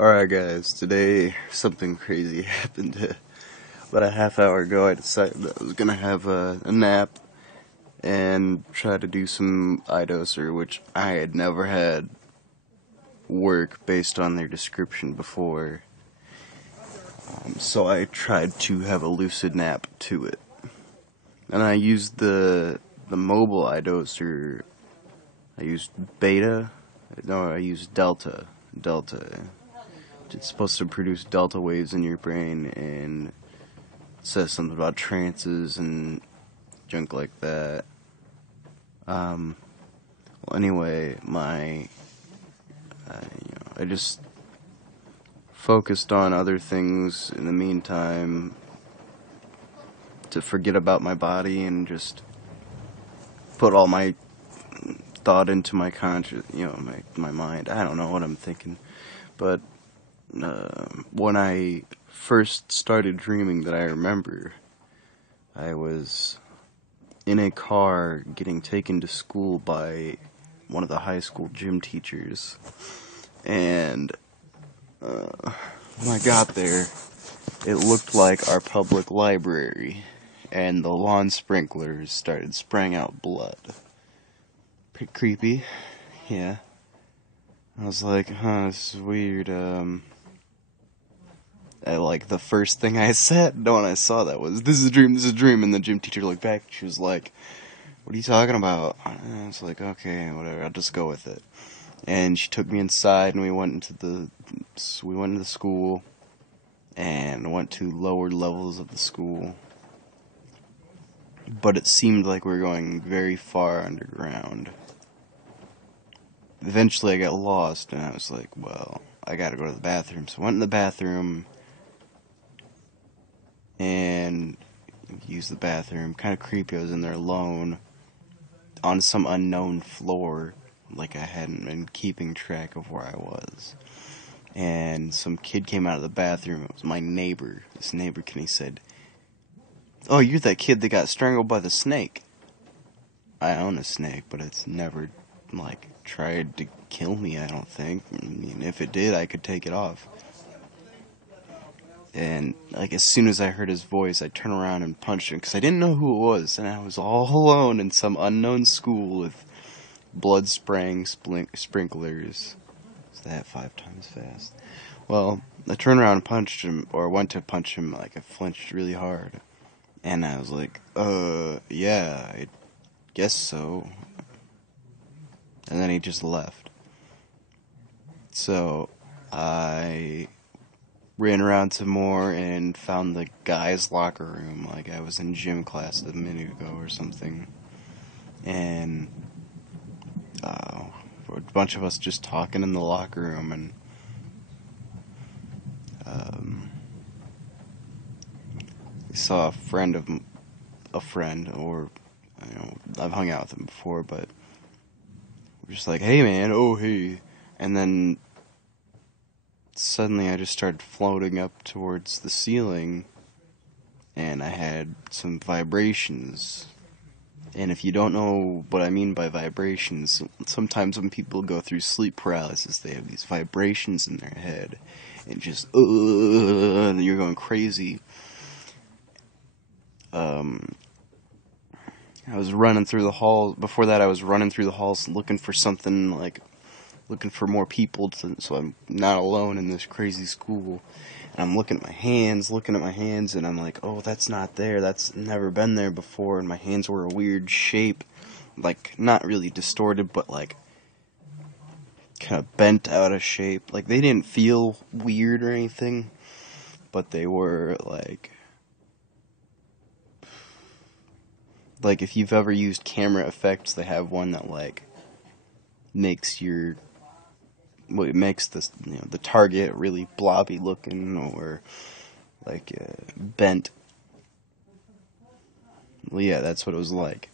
Alright guys, today something crazy happened. About a half hour ago I decided that I was gonna have a nap and try to do some iDoser, which I had never had work based on their description before. So I tried to have a lucid nap to it. And I used the mobile iDoser. I used beta. No, I used delta. It's supposed to produce delta waves in your brain, and it says something about trances and junk like that. Well, anyway, I just focused on other things in the meantime to forget about my body and just put all my thought into my conscious, my mind. I don't know what I'm thinking, but when I first started dreaming that I remember, I was in a car getting taken to school by one of the high school gym teachers, and when I got there, it looked like our public library, and the lawn sprinklers started spraying out blood. Pretty creepy, yeah. I was like, this is weird. The first thing I said when I saw that was, this is a dream, and the gym teacher looked back, and she was like, what are you talking about? And I was like, okay, whatever, I'll just go with it. And she took me inside, and we went into the school, and went to lower levels of the school. But it seemed like we were going very far underground. Eventually I got lost, and I was like, well, I gotta go to the bathroom. So I went in the bathroom, and used the bathroom. Kind of creepy, I was in there alone, on some unknown floor, like I hadn't been keeping track of where I was. And some kid came out of the bathroom. It was my neighbor. This neighbor, and he said, oh, you're that kid that got strangled by the snake. I own a snake, but it's never, tried to kill me, I don't think. I mean, if it did, I could take it off. And, as soon as I heard his voice, I turned around and punched him, because I didn't know who it was, and I was all alone in some unknown school with blood-spraying sprinklers. Is that 5 times fast? Well, I turned around and punched him, or went to punch him, I flinched really hard. And I was like, yeah, I guess so. And then he just left. So, I ran around some more and found the guys' locker room, like I was in gym class a minute ago or something. And, a bunch of us just talking in the locker room, and, we saw a friend, or, I've hung out with him before, but we're just like, hey man, oh hey. And then suddenly I just started floating up towards the ceiling, and I had some vibrations. And if you don't know what I mean by vibrations, sometimes when people go through sleep paralysis, they have these vibrations in their head, and just, and you're going crazy. I was running through the halls. Before that, I was running through the halls looking for something, looking for more people, so I'm not alone in this crazy school. And I'm looking at my hands, and I'm like, oh, that's not there. That's never been there before. And my hands were a weird shape, not really distorted, but kind of bent out of shape. They didn't feel weird or anything, but they were if you've ever used camera effects, they have one that makes it makes the target really blobby looking, or bent. Well, yeah, that's what it was like.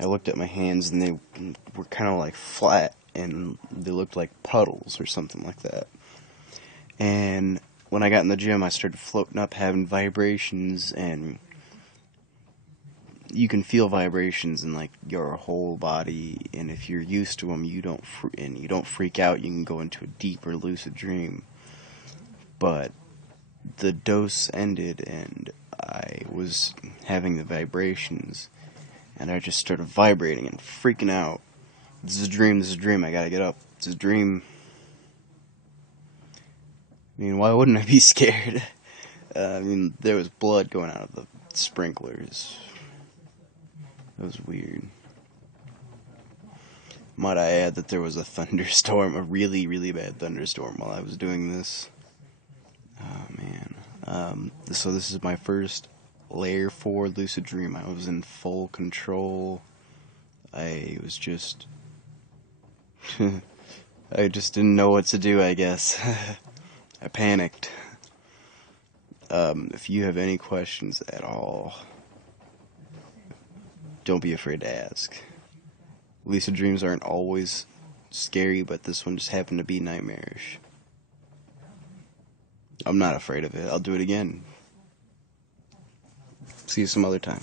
I looked at my hands, and they were kind of flat, and they looked like puddles or something like that. And when I got in the gym, I started floating up, having vibrations, and you can feel vibrations in your whole body, and if you're used to them, you don't freak out. You can go into a deeper lucid dream. but the dose ended and I was having the vibrations, and I just started vibrating and freaking out. This is a dream, this is a dream, I gotta get up. It's a dream. I mean, why wouldn't I be scared? I mean, there was blood going out of the sprinklers. That was weird. Might I add that there was a thunderstorm, a really, really bad thunderstorm while I was doing this. Oh, man. So this is my first Layer 4 lucid dream. I was in full control. I was just... I just didn't know what to do, I guess. I panicked. If you have any questions at all, don't be afraid to ask. Lucid dreams aren't always scary, but this one just happened to be nightmarish. I'm not afraid of it. I'll do it again. See you some other time.